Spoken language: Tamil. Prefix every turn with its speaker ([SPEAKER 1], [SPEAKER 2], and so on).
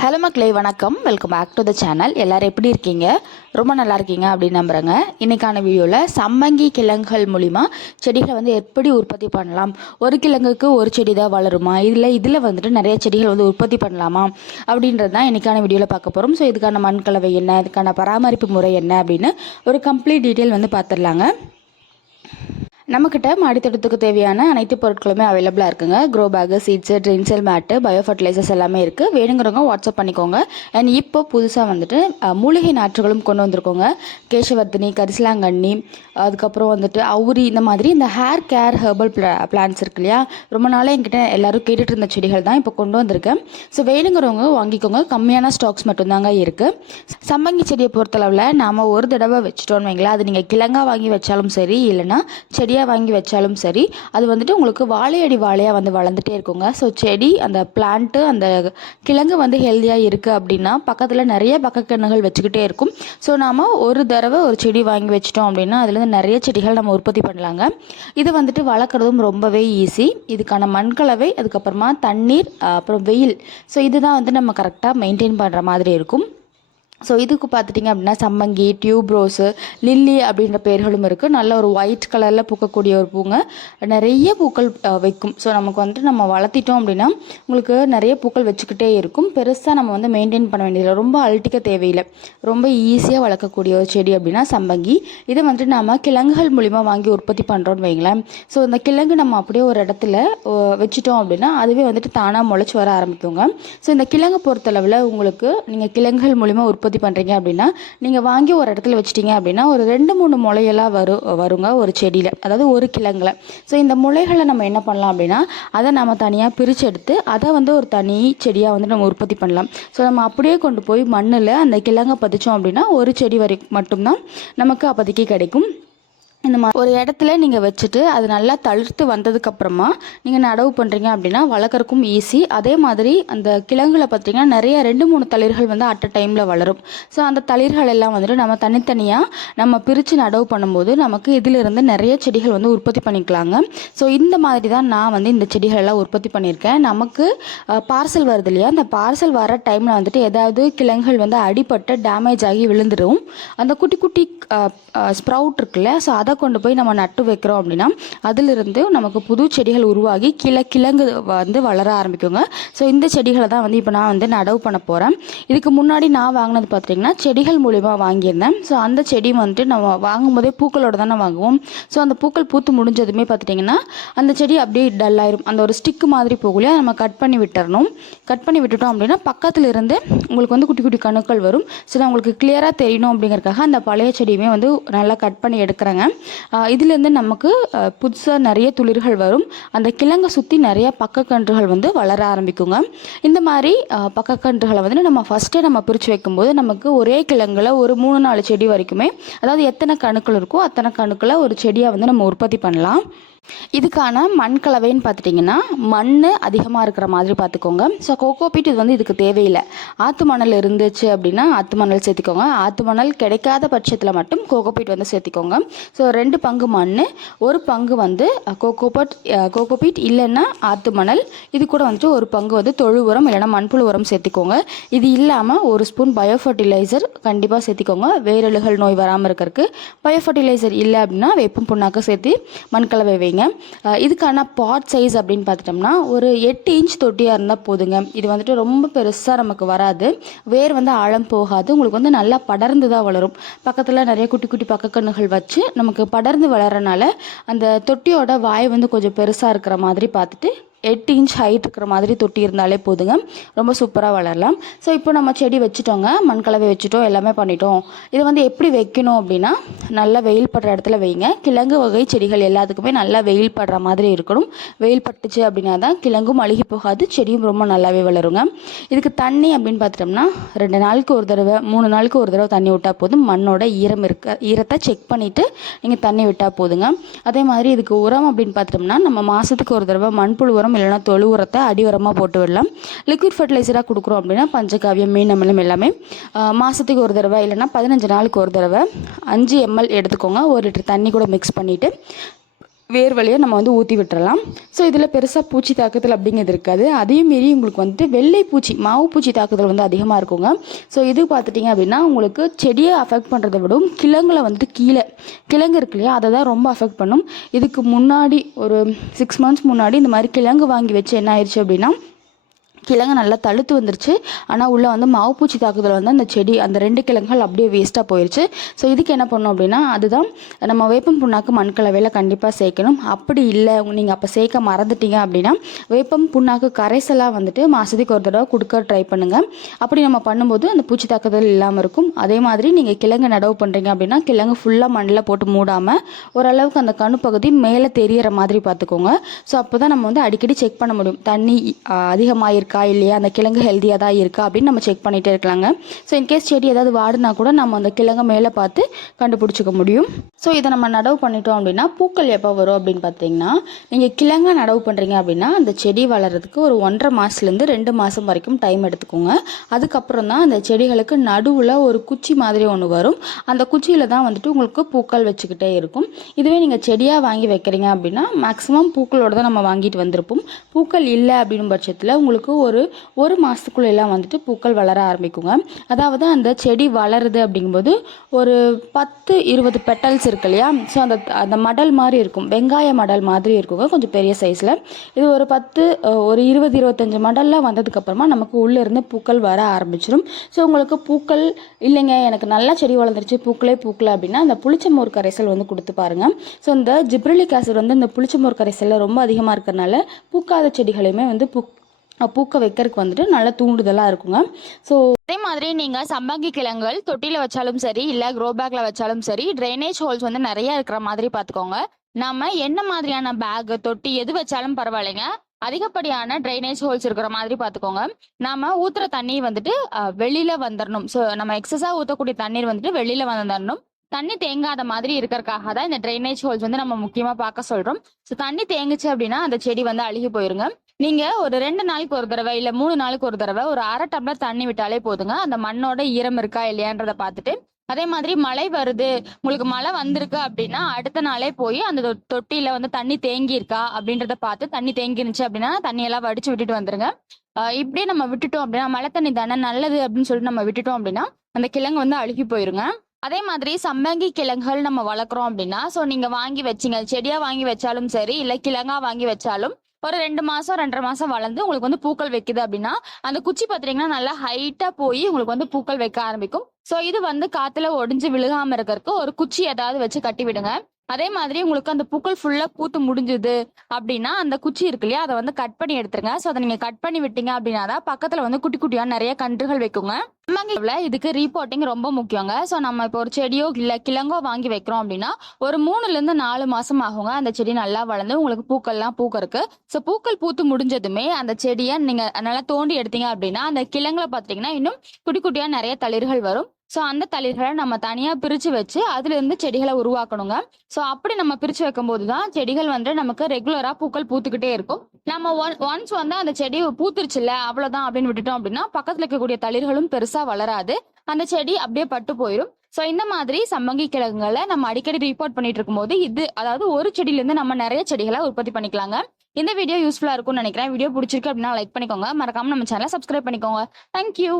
[SPEAKER 1] ஹலோ மக்களே வணக்கம். Welcome back to the channel எல்லோரும் எப்படி இருக்கீங்க? ரொம்ப நல்லா இருக்கீங்க அப்படின்னு நம்புகிறேங்க இன்றைக்கான வீடியோவில் சம்மங்கி கிழங்குகள் மூலிமா செடிகளை வந்து எப்படி உற்பத்தி பண்ணலாம்? ஒரு கிழங்குக்கு ஒரு செடி தான் வளருமா? இதில் இதில் வந்துட்டு நிறைய செடிகள் வந்து உற்பத்தி பண்ணலாமா? அப்படின்றது தான் இன்றைக்கான வீடியோவில் பார்க்க போகிறோம் ஸோ இதுக்கான மண் கலவை என்ன? இதுக்கான பராமரிப்பு முறை என்ன? அப்படின்னு ஒரு கம்ப்ளீட் டீட்டெயில் வந்து பார்த்துடலாங்க. நம்மக்கிட்ட மாடித்தோட்டத்துக்கு தேவையான அனைத்து பொருட்களுமே அவைலபிளாக இருக்குங்க. க்ரோ பேக்கு சீட்ஸு ட்ரின்சல் மேட்டு பயோ ஃபர்டிலைசர்ஸ் எல்லாமே இருக்குது வேணுங்கிறவங்க வாட்ஸ்அப் பண்ணிக்கோங்க. அண்ட் இப்போ புதுசாக வந்துட்டு மூலிகை நாற்றுகளும் கொண்டு வந்திருக்கோங்க. கேசவர்த்தினி கரிசலாங்கண்ணி அதுக்கப்புறம் வந்துட்டு அவுரி இந்த மாதிரி இந்த ஹேர் கேர் ஹெர்பல் பிளா பிளான்ஸ் இருக்கு இல்லையா? ரொம்ப நாளாக என்கிட்ட எல்லோரும் கேட்டுட்டு இருந்த செடிகள் தான் இப்போ கொண்டு வந்திருக்கேன் ஸோ வேணுங்கிறவங்க வாங்கிக்கோங்க. கம்மியான ஸ்டாக்ஸ் மட்டும்தாங்க இருக்குது சம்பங்கி செடியை பொறுத்தளவில் நாம் ஒரு தடவை வச்சுட்டோன்னு வைங்களேன். அது நீங்கள் கிழங்கா வாங்கி வச்சாலும் சரி இல்லைனா செடியை செடியாக வாங்கி வச்சாலும் சரி அது வந்துட்டு உங்களுக்கு வாழையடி வாழையாக வந்து வளர்ந்துட்டே இருக்குங்க. ஸோ செடி அந்த பிளான்ட்டு அந்த கிழங்கு வந்து ஹெல்த்தியாக இருக்குது அப்படின்னா பக்கத்தில் நிறைய பக்கக்கண்ணுகள் வச்சுக்கிட்டே இருக்கும். ஸோ நாம் ஒரு தடவை ஒரு செடி வாங்கி வச்சிட்டோம் அப்படின்னா அதுலேருந்து நிறைய செடிகள் நம்ம உற்பத்தி பண்ணலாங்க. இது வந்துட்டு வளர்க்குறதும் ரொம்பவே ஈஸி இதுக்கான மண்கலவை அதுக்கப்புறமா தண்ணீர் அப்புறம் வெயில். ஸோ இதுதான் வந்து நம்ம கரெக்டாக மெயின்டைன் பண்ணுற மாதிரி இருக்கும். ஸோ இதுக்கு பார்த்துட்டிங்க அப்படின்னா சம்மங்கி டியூப் ரோஸு லில்லி அப்படின்ற பேர்களும் இருக்குது நல்ல ஒரு ஒயிட் கலரில் பூக்கக்கூடிய ஒரு பூங்க. நிறைய பூக்கள் வைக்கும். ஸோ நமக்கு வந்துட்டு நம்ம வளர்த்திட்டோம் அப்படின்னா உங்களுக்கு நிறைய பூக்கள் வச்சுக்கிட்டே இருக்கும். பெருசாக நம்ம வந்து மெயின்டைன் பண்ண வேண்டியதில்லை. ரொம்ப அழட்டிக்க தேவையில்லை. ரொம்ப ஈஸியாக வளர்க்கக்கூடிய ஒரு செடி அப்படின்னா சம்பங்கி இதை வந்துட்டு நம்ம கிழங்குகள் மூலிமா வாங்கி உற்பத்தி பண்ணுறோன்னு வைங்களேன். ஸோ இந்த கிழங்கு நம்ம அப்படியே ஒரு இடத்துல வச்சுட்டோம் அப்படின்னா அதுவே வந்துட்டு தானாக முளைச்சி வர ஆரம்பிக்குங்க. ஸோ இந்த கிழங்கு பொறுத்தளவில் உங்களுக்கு நீங்கள் கிழங்குகள் மூலிமா உற்பத்தி உற்பத்தி பண்ணுறீங்க அப்படின்னா நீங்கள் வாங்கி ஒரு இடத்துல வச்சிட்டீங்க அப்படின்னா ஒரு ரெண்டு மூணு முளையெல்லாம் வரும் வருங்க ஒரு செடியில். அதாவது ஒரு கிழங்குல. ஸோ இந்த முளைகளை நம்ம என்ன பண்ணலாம் அப்படின்னா அதை நம்ம தனியாக பிரித்து எடுத்து அதை வந்து ஒரு தனி செடியாக வந்து நம்ம உற்பத்தி பண்ணலாம். ஸோ நம்ம அப்படியே கொண்டு போய் மண்ணில் அந்த கிழங்கை பதிச்சோம் அப்படின்னா ஒரு செடி வரை மட்டும்தான் நமக்கு அப்போதைக்கு கிடைக்கும். இந்த மாதிரி ஒரு இடத்துல நீங்கள் வச்சுட்டு அது நல்லா தளிர்த்து வந்ததுக்கப்புறமா நீங்கள் நடவு பண்ணுறீங்க அப்படின்னா வளர்க்குறக்கும் ஈஸி அதே மாதிரி அந்த கிழங்குல பார்த்தீங்கன்னா நிறைய ரெண்டு மூணு தளிர்கள் வந்து அட் அ டைமில் வளரும். ஸோ அந்த தளிர்கள் எல்லாம் வந்துட்டு நம்ம தனித்தனியாக நம்ம பிரித்து நடவு பண்ணும்போது நமக்கு இதிலிருந்து நிறைய செடிகள் வந்து உற்பத்தி பண்ணிக்கலாங்க. ஸோ இந்த மாதிரி தான் நான் வந்து இந்த செடிகள் எல்லாம் உற்பத்தி பண்ணியிருக்கேன். நமக்கு பார்சல் வருது இல்லையா? அந்த பார்சல் வர டைமில் வந்துட்டு ஏதாவது கிழங்குகள் வந்து அடிபட்டு டேமேஜ் ஆகி விழுந்துடும் அந்த குட்டி குட்டி ஸ்ப்ரவுட் இருக்குல்ல? ஸோ அதை கொண்டு போய் நம்ம நட்டு வைக்கிறோம் அப்படின்னா அதிலிருந்து நமக்கு புது செடிகள் உருவாகி கிள கிழங்கு வந்து வளர ஆரம்பிக்குங்க. ஸோ இந்த செடிகளை தான் வந்து இப்போ நான் வந்து நடவு பண்ண போகிறேன் இதுக்கு முன்னாடி நான் வாங்கினது பார்த்தீங்கன்னா செடிகள் மூலிமா வாங்கியிருந்தேன். ஸோ அந்த செடி வந்துட்டு நம்ம வாங்கும்போதே பூக்களோட தானே வாங்குவோம். ஸோ அந்த பூக்கள் பூத்து முடிஞ்சதுமே பார்த்துட்டிங்கன்னா அந்த செடி அப்படியே டல்லாயிரும் அந்த ஒரு ஸ்டிக்கு மாதிரி போகலையா நம்ம கட் பண்ணி விட்டுறணும். கட் பண்ணி விட்டுட்டோம் அப்படின்னா பக்கத்தில் இருந்து உங்களுக்கு வந்து குட்டி குட்டி கணுக்கள் வரும். ஸோ உங்களுக்கு கிளியராக தெரியணும் அப்படிங்கிறக்காக அந்த பழைய செடியுமே வந்து நல்லா கட் பண்ணி எடுக்கிறேங்க. இதுலேருந்து நமக்கு புதுசாக நிறைய துளிர்கள் வரும். அந்த கிழங்கை சுற்றி நிறைய பக்கக்கன்றுகள் வந்து வளர ஆரம்பிக்குங்க. இந்த மாதிரி பக்கக்கன்றுகளை வந்து நம்ம ஃபஸ்ட்டே நம்ம பிரித்து வைக்கும்போது நமக்கு ஒரே கிழங்குல ஒரு மூணு நாலு செடி வரைக்குமே அதாவது எத்தனை கணுக்கள் இருக்கோ அத்தனை கணுக்களை ஒரு செடியாக வந்து நம்ம உற்பத்தி பண்ணலாம். இதுக்கான மண் கலவைன்னு பார்த்துட்டிங்கன்னா மண் அதிகமாக இருக்கிற மாதிரி பார்த்துக்கோங்க. ஸோ கோகோ பீட் இது வந்து இதுக்கு தேவையில்லை. ஆற்று மணல் இருந்துச்சு அப்படின்னா ஆற்று மணல் சேர்த்திக்கோங்க. ஆற்று மணல் கிடைக்காத பட்சத்தில் மட்டும் கோகோ பீட் வந்து சேர்த்திக்கோங்க. ஸோ ரெண்டு பங்கு மண் ஒரு பங்கு வந்து கோகோ கோகோபட் கோகோபீட் இல்லைன்னா ஆற்று மணல். இது கூட வந்துட்டு ஒரு பங்கு வந்து தொழு உரம் இல்லைன்னா மண்புழு உரம் சேர்த்திக்கோங்க. இது இல்லாமல் ஒரு ஸ்பூன் பயோ ஃபர்டிலைசர் கண்டிப்பாக சேர்த்திக்கோங்க. வேரழுகள் நோய் வராமல் இருக்கிறதுக்கு பயோ ஃபர்டிலைசர் இல்லை அப்படின்னா வேப்பம் புண்ணாக்கு சேர்த்து மண்கலவை வைங்க. வச்சுக்கோங்க இதுக்கான பாட் சைஸ் அப்படின்னு பார்த்துட்டோம்னா ஒரு எட்டு இன்ச் தொட்டியாக இருந்தால் போதுங்க. இது வந்துட்டு ரொம்ப பெருசாக நமக்கு வராது. வேர் வந்து ஆழம் போகாது. உங்களுக்கு வந்து நல்லா படர்ந்து தான் வளரும். பக்கத்தில் நிறைய குட்டி குட்டி பக்கக்கண்ணுகள் வச்சு நமக்கு படர்ந்து வளரனால அந்த தொட்டியோட வாய் வந்து கொஞ்சம் பெருசாக இருக்கிற மாதிரி பார்த்துட்டு எட்டு இன்ச் ஹைட் இருக்கிற மாதிரி தொட்டி இருந்தாலே போதுங்க. ரொம்ப சூப்பராக வளரலாம். ஸோ இப்போ நம்ம செடி வச்சுட்டோங்க. மண்கலவை வச்சுட்டோம். எல்லாமே பண்ணிட்டோம். இது வந்து எப்படி வைக்கணும் அப்படின்னா நல்லா வெயில் படுற இடத்துல வைங்க. கிழங்கு வகை செடிகள் எல்லாத்துக்குமே நல்லா வெயில் படுற மாதிரி இருக்கணும். வெயில் பட்டுச்சு அப்படின்னா தான் கிழங்கும் அழுகி போகாது. செடியும் ரொம்ப நல்லாவே வளருங்க. இதுக்கு தண்ணி அப்படின்னு பார்த்துட்டோம்னா ரெண்டு நாளுக்கு ஒரு தடவை மூணு நாளுக்கு ஒரு தடவை தண்ணி விட்டால் போதும். மண்ணோட ஈரம் இருக்க ஈரத்தை செக் பண்ணிவிட்டு நீங்கள் தண்ணி விட்டால் போதுங்க. அதே மாதிரி இதுக்கு உரம் அப்படின்னு பார்த்துட்டோம்னா நம்ம மாதத்துக்கு ஒரு தடவை மண்புழு உரம் இல்லைன்னா தொழு உரத்தை அடி உரமாக போட்டு விடலாம். லிக்விட் ஃபர்டிலைசராக கொடுக்குறோம் அப்படின்னா பஞ்சகாவியம் மீன் அமிலம் எல்லாமே மாதத்துக்கு ஒரு தடவை இல்லைன்னா பதினஞ்சு நாளுக்கு ஒரு தடவை அஞ்சு எம்எல் எடுத்துக்கோங்க. ஒரு லிட்டர் தண்ணி கூட மிக்ஸ் பண்ணிவிட்டு வேர் வழியாக நம்ம வந்து ஊற்றி விட்டுறலாம். ஸோ இதில் பெருசாக பூச்சி தாக்குதல் அப்படிங்கிறது இருக்காது. அதையும் மீறி உங்களுக்கு வந்துட்டு வெள்ளை பூச்சி மாவு பூச்சி தாக்குதல் வந்து அதிகமாக இருக்குங்க. ஸோ இது பார்த்துட்டிங்க அப்படின்னா உங்களுக்கு செடியை அஃபெக்ட் பண்ணுறதை விடவும் கிழங்குல வந்துட்டு கீழே கிழங்கு இருக்கு இல்லையா அதை தான் ரொம்ப அஃபெக்ட் பண்ணும். இதுக்கு முன்னாடி ஒரு சிக்ஸ் மந்த்ஸ் முன்னாடி இந்த மாதிரி கிழங்கு வாங்கி வச்சு என்ன ஆயிடுச்சு அப்படின்னா கிழங்கு நல்லா தழுத்து வந்துருச்சு. ஆனால் உள்ளே வந்து மாவுப்பூச்சி தாக்குதல் வந்து அந்த செடி அந்த ரெண்டு கிழங்குகள் அப்படியே வேஸ்ட்டாக போயிடுச்சு ஸோ இதுக்கு என்ன பண்ணோம் அப்படின்னா அதுதான் நம்ம வேப்பம் புண்ணாக்கு மண் கலவையில் கண்டிப்பாக சேர்க்கணும். அப்படி இல்லை நீங்கள் அப்போ சேர்க்க மறந்துட்டீங்க அப்படின்னா வேப்பம் புண்ணாக்கு கரைசலாக வந்துட்டு மாதத்துக்கு ஒரு தடவை கொடுக்க ட்ரை பண்ணுங்கள் அப்படி நம்ம பண்ணும்போது அந்த பூச்சி தாக்குதல் இல்லாமல் இருக்கும். அதே மாதிரி நீங்கள் கிழங்கு நடவு பண்ணுறீங்க அப்படின்னா கிழங்கு ஃபுல்லாக மண்ணில் போட்டு மூடாமல் ஓரளவுக்கு அந்த கணு பகுதி மேலே தெரியற மாதிரி பார்த்துக்கோங்க. ஸோ அப்போ தான் நம்ம வந்து அடிக்கடி செக் பண்ண முடியும். தண்ணி அதிகமாக இருக்கா இல்லையா? அந்த கிழங்கு ஹெல்த்தியாக தான் இருக்கா அப்படின்னு நம்ம செக் பண்ணிகிட்டே இருக்கலாங்க. ஸோ இன்கேஸ் செடி ஏதாவது வாடினா கூட நம்ம அந்த கிழங்கு மேலே பார்த்து கண்டுபிடிச்சிக்க முடியும். ஸோ இதை நம்ம நடவு பண்ணிட்டோம் அப்படின்னா பூக்கள் எப்போ வரும் அப்படின்னு பார்த்தீங்கன்னா நீங்கள் கிழங்காக நடவு பண்ணுறீங்க அப்படின்னா அந்த செடி வளர்கிறதுக்கு ஒரு ஒன்றரை மாதத்துலேருந்து ரெண்டு மாதம் வரைக்கும் டைம் எடுத்துக்கோங்க. அதுக்கப்புறம் தான் அந்த செடிகளுக்கு நடுவில் ஒரு குச்சி மாதிரி ஒன்று வரும். அந்த குச்சியில் தான் வந்துட்டு உங்களுக்கு பூக்கள் வச்சுக்கிட்டே இருக்கும். இதுவே நீங்கள் செடியாக வாங்கி வைக்கிறீங்க அப்படின்னா மேக்ஸிமம் பூக்களோட தான் நம்ம வாங்கிட்டு வந்திருப்போம். பூக்கள் இல்லை அப்படின் பட்சத்தில் உங்களுக்கு ஒரு ஒரு மாதத்துக்குள்ளெல்லாம் வந்துட்டு பூக்கள் வளர ஆரம்பிக்குங்க. அதாவது அந்த செடி வளருது அப்படிங்கும்போது ஒரு பத்து இருபது பெட்டல்ஸ் இருக்கு இல்லையா? ஸோ அந்த அந்த மடல் மாதிரி இருக்கும். வெங்காய மடல் மாதிரி இருக்குங்க கொஞ்சம் பெரிய சைஸில் இது ஒரு பத்து ஒரு இருபது இருபத்தஞ்சு மடல்லாம் வந்ததுக்கப்புறமா நமக்கு உள்ளேருந்து பூக்கள் வர ஆரம்பிச்சிடும் ஸோ உங்களுக்கு பூக்கள் இல்லைங்க எனக்கு நல்லா செடி வளர்ந்துருச்சு பூக்களே பூக்கல அப்படின்னா அந்த புளிச்சமோர் கரைசல் வந்து கொடுத்து பாருங்க. ஸோ இந்த ஜிப்ரலிக் ஆசிட் வந்து இந்த புளிச்சமோர் கரைசலில் ரொம்ப அதிகமாக இருக்கிறனால பூக்காத செடிகளையுமே வந்து பூ பூக்க வைக்கிறதுக்கு வந்துட்டு நல்ல தூண்டுதலாக இருக்குங்க. ஸோ
[SPEAKER 2] அதே மாதிரி நீங்கள் சம்பங்கி கிழங்குகள் தொட்டியில் வச்சாலும் சரி இல்லை க்ரோ பேக்கில் வச்சாலும் சரி ட்ரைனேஜ் ஹோல்ஸ் வந்து நிறையா இருக்கிற மாதிரி பார்த்துக்கோங்க. நம்ம என்ன மாதிரியான பேக் தொட்டி எது வச்சாலும் பரவாயில்லைங்க. அதிகப்படியான ட்ரைனேஜ் ஹோல்ஸ் இருக்கிற மாதிரி பார்த்துக்கோங்க. நாம ஊத்துற தண்ணி வந்துட்டு வெளியில வந்துடணும் ஸோ நம்ம எக்ஸஸா ஊற்றக்கூடிய தண்ணீர் வந்துட்டு வெளியில வந்துடணும் தண்ணி தேங்காத மாதிரி இருக்கிறதுக்காக தான் இந்த ட்ரைனேஜ் ஹோல்ஸ் வந்து நம்ம முக்கியமா பார்க்க சொல்றோம். ஸோ தண்ணி தேங்குச்சு அப்படின்னா அந்த செடி வந்து அழுகி போயிருங்க. நீங்க ஒரு ரெண்டு நாளைக்கு ஒரு தடவை இல்ல மூணு நாளைக்கு ஒரு தடவை ஒரு அரை டம்ளர் தண்ணி விட்டாலே போதுங்க. அந்த மண்ணோட ஈரம் இருக்கா இல்லையான்றத பார்த்துட்டு அதே மாதிரி மழை வருது உங்களுக்கு மழை வந்திருக்கு அப்படின்னா அடுத்த நாளே போய் அந்த தொ- தொட்டியில வந்து தண்ணி தேங்கி இருக்கா அப்படின்றத பார்த்து தண்ணி தேங்கி இருந்துச்சு அப்படின்னா தண்ணியெல்லாம் வடிச்சு விட்டுட்டு வந்துருங்க. இப்படியே நம்ம விட்டுட்டோம் அப்படின்னா மழை தண்ணி தானே நல்லது அப்படின்னு சொல்லிட்டு நம்ம விட்டுட்டோம் அப்படின்னா அந்த கிழங்கு வந்து அழுகி போயிருங்க. அதே மாதிரி சம்பங்கி கிழங்குகள் நம்ம வளர்க்குறோம் அப்படின்னா ஸோ நீங்க வாங்கி வச்சீங்க செடியா வாங்கி வச்சாலும் சரி இல்ல கிழங்கா வாங்கி வச்சாலும் ஒரு ரெண்டு மாசம் ரெண்டரை மாசம் வளர்ந்து உங்களுக்கு வந்து பூக்கள் வைக்குது அப்படின்னா அந்த குச்சி பாத்தீங்கன்னா நல்லா ஹைட்டா போய் உங்களுக்கு வந்து பூக்கள் வைக்க ஆரம்பிக்கும். சோ இது வந்து காத்துல ஒடிஞ்சு விழுகாம இருக்கிறதுக்கு ஒரு குச்சி ஏதாவது வச்சு கட்டி விடுங்க. அதே மாதிரி உங்களுக்கு அந்த பூக்கள் ஃபுல்லா பூத்து முடிஞ்சுது அப்படின்னா அந்த குச்சி இருக்கு இல்லையா அதை வந்து கட் பண்ணி எடுத்துருங்க. சோ அதை நீங்க கட் பண்ணி விட்டீங்க அப்படின்னா தான் பக்கத்துல வந்து குட்டி குட்டியா நிறைய கன்றுகள் வைக்குங்க. சம்பங்கில இதுக்கு ரீபோர்ட்டிங் ரொம்ப முக்கியங்க. சோ நம்ம இப்போ ஒரு செடியோ இல்ல கிழங்கோ வாங்கி வைக்கிறோம் அப்படின்னா ஒரு மூணுல இருந்து நாலு மாசம் ஆகுங்க அந்த செடி நல்லா வளர்ந்து உங்களுக்கு பூக்கள்லாம் பூக்கறக்கு ஸோ பூக்கள் பூத்து முடிஞ்சதுமே அந்த செடியை நீங்க நல்லா தோண்டி எடுத்தீங்க அப்படின்னா அந்த கிழங்குல பாத்தீங்கன்னா இன்னும் குட்டி குட்டியா நிறைய தளிர்கள் வரும். ஸோ அந்த தளிர்களை நம்ம தனியா பிரிச்சு வச்சு அதுல இருந்து செடிகளை உருவாக்கணுங்க. ஸோ அப்படி நம்ம பிரிச்சு வைக்கும்போது தான் செடிகள் வந்து நமக்கு ரெகுலரா பூக்கள் பூத்துக்கிட்டே இருக்கும். நம்ம ஒன் ஒன்ஸ் வந்து அந்த செடி பூத்துருச்சுல்ல அவ்வளவுதான் அப்படின்னு விட்டுட்டோம் அப்படின்னா பக்கத்துல இருக்கக்கூடிய தளிர்களும் பெருசா வளராது. அந்த செடி அப்படியே பட்டு போயிடும் ஸோ இந்த மாதிரி சம்பங்கி கிழங்குகளை நம்ம அடிக்கடி ரிப்போர்ட் பண்ணிட்டு இருக்கும்போது இது அதாவது ஒரு செடியிலேருந்து நம்ம நிறைய செடிகளை உற்பத்தி பண்ணிக்கலாங்க. இந்த வீடியோ யூஸ்ஃபுல்லாக இருக்கும்னு நினைக்கிறேன். வீடியோ பிடிச்சிருக்கு அப்படின்னா லைக் பண்ணிக்கோங்க. மறக்காம நம்ம சேனலை சப்ஸ்கிரைப் பண்ணிக்கோங்க. தேங்க்யூ